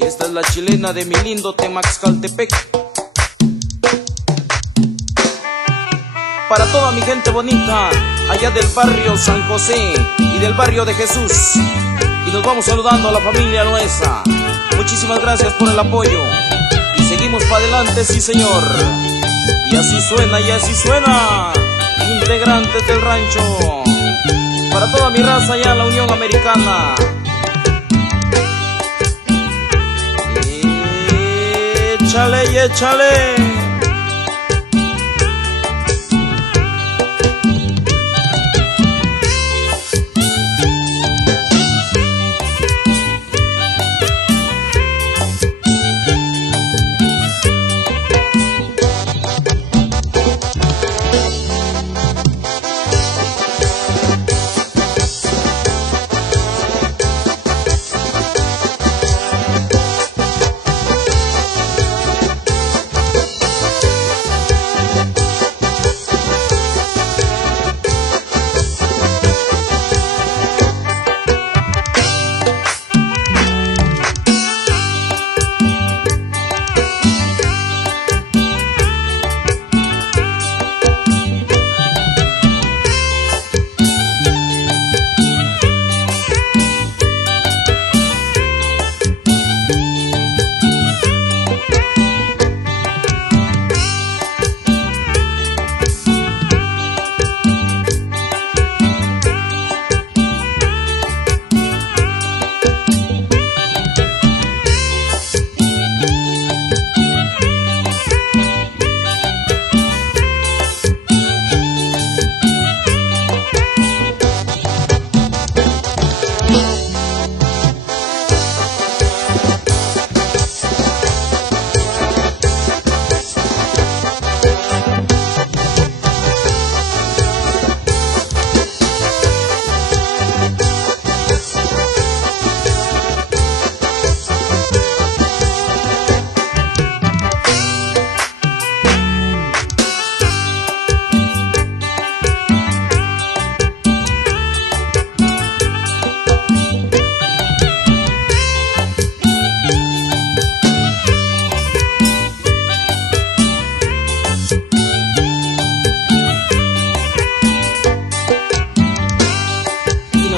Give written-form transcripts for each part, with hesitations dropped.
Y esta es la chilena de mi lindo Temaxcaltepec. Para toda mi gente bonita, allá del barrio San José y del barrio de Jesús. Y nos vamos saludando a la familia nuestra. Muchísimas gracias por el apoyo. Y seguimos para adelante, sí señor. Y así suena, integrantes del rancho. Para toda mi raza allá en la Unión Americana. Échale y échale.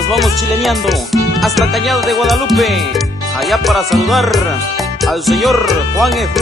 Vamos chileneando hasta Cañada de Guadalupe, allá para saludar al señor Juan E.